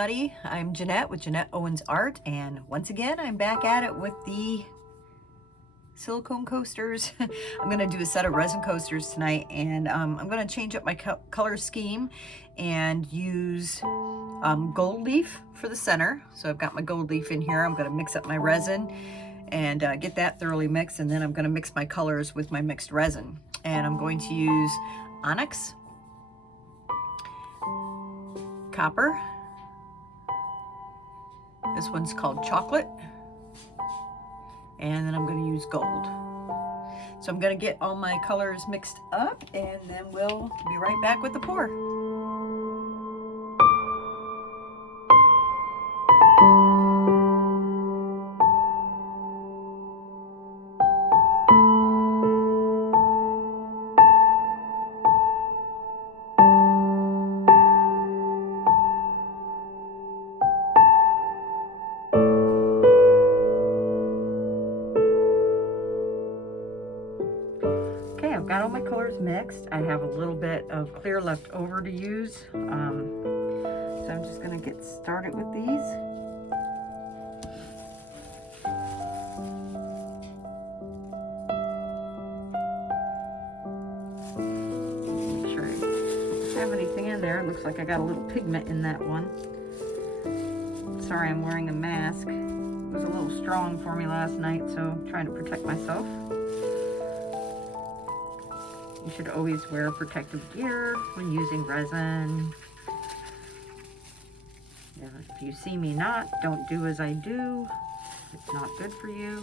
everybody. I'm Jeanette with Jeanette Owens Art, and once again I'm back at it with the silicone coasters. I'm going to do a set of resin coasters tonight, and I'm going to change up my color scheme and use gold leaf for the center. So I've got my gold leaf in here. I'm going to mix up my resin and get that thoroughly mixed, and then I'm going to mix my colors with my mixed resin. And I'm going to use onyx, copper, this one's called chocolate, and then I'm going to use gold. So I'm going to get all my colors mixed up, and then we'll be right back with the pour. Okay, I've got all my colors mixed. I have a little bit of clear left over to use. So I'm just going to get started with these. Make sure I don't have anything in there. It looks like I got a little pigment in that one. Sorry, I'm wearing a mask. It was a little strong for me last night, so I'm trying to protect myself. You should always wear protective gear when using resin. If you see me not, don't do as I do. It's not good for you.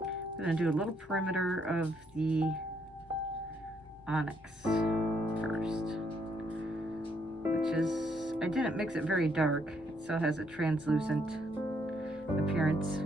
I'm going to do a little perimeter of the onyx first, which is, I didn't mix it very dark. It still has a translucent appearance.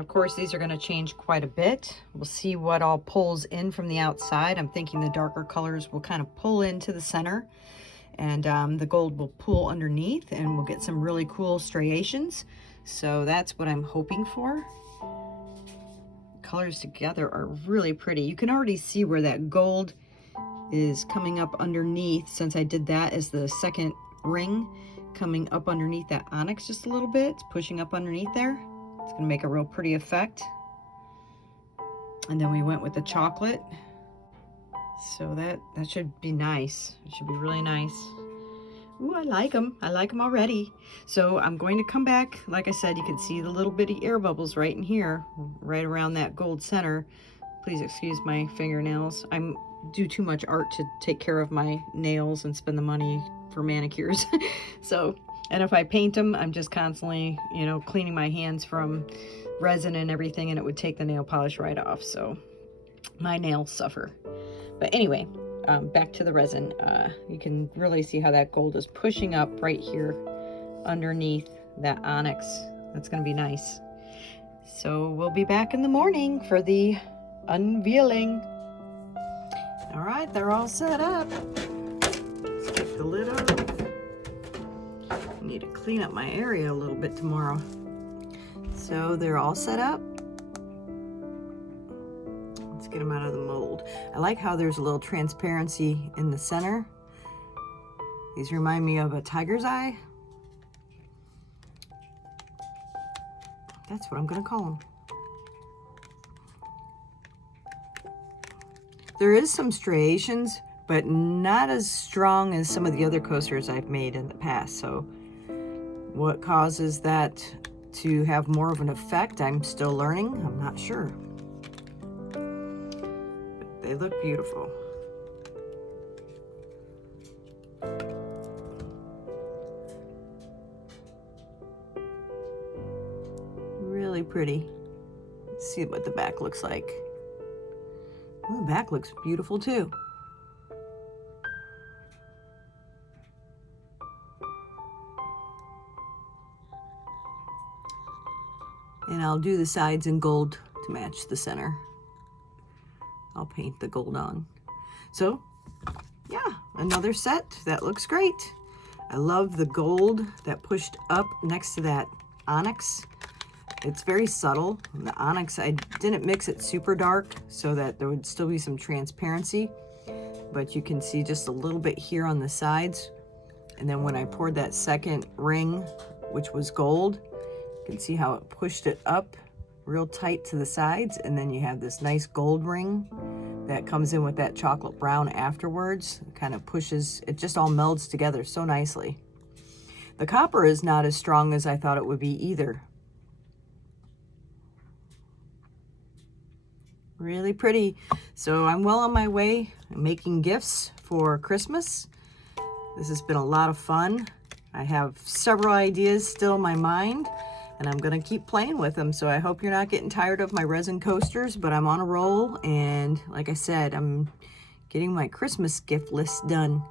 of course, these are going to change quite a bit. We'll see what all pulls in from the outside. I'm thinking the darker colors will kind of pull into the center, and the gold will pull underneath, and we'll get some really cool striations. So that's what I'm hoping for. Colors together are really pretty. You can already see where that gold is coming up underneath, since I did that as the second ring, coming up underneath that onyx just a little bit. It's pushing up underneath there. It's gonna make a real pretty effect. And then we went with the chocolate. So that should be nice. It should be really nice. Ooh, I like them. I like them already. So I'm going to come back. Like I said, you can see the little bitty air bubbles right in here, right around that gold center. Please excuse my fingernails. I do too much art to take care of my nails and spend the money for manicures. So, and if I paint them, I'm just constantly, you know, cleaning my hands from resin and everything, and it would take the nail polish right off. So my nails suffer. But anyway, back to the resin. You can really see how that gold is pushing up right here underneath that onyx. That's going to be nice. So we'll be back in the morning for the unveiling. All right, they're all set up. Let's take the lid off. I need to clean up my area a little bit tomorrow. So they're all set up. Let's get them out of the mold. I like how there's a little transparency in the center. These remind me of a tiger's eye. That's what I'm gonna call them. There is some striations, but not as strong as some of the other coasters I've made in the past. So what causes that to have more of an effect, I'm still learning. I'm not sure. But they look beautiful. Really pretty. Let's see what the back looks like. Well, the back looks beautiful too. And I'll do the sides in gold to match the center. I'll paint the gold on. So, yeah, another set. That looks great. I love the gold that pushed up next to that onyx. It's very subtle. The onyx, I didn't mix it super dark so that there would still be some transparency, but you can see just a little bit here on the sides. And then when I poured that second ring, which was gold, you can see how it pushed it up real tight to the sides. And then you have this nice gold ring that comes in with that chocolate brown afterwards. It kind of pushes, it just all melds together so nicely. The copper is not as strong as I thought it would be either. Really pretty. So I'm well on my way making gifts for Christmas. This has been a lot of fun. I have several ideas still in my mind, and I'm gonna keep playing with them. So I hope you're not getting tired of my resin coasters, but I'm on a roll, and like I said, I'm getting my Christmas gift list done.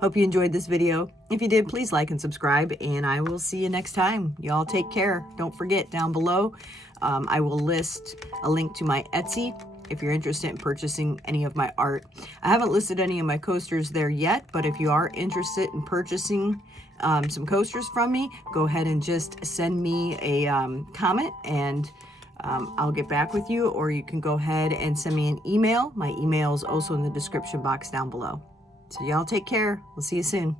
Hope you enjoyed this video. If you did, please like and subscribe, and I will see you next time. Y'all take care. Don't forget, down below, I will list a link to my Etsy if you're interested in purchasing any of my art. I haven't listed any of my coasters there yet, but if you are interested in purchasing some coasters from me, go ahead and just send me a comment, and I'll get back with you, or you can go ahead and send me an email. My email is also in the description box down below. So y'all take care. We'll see you soon.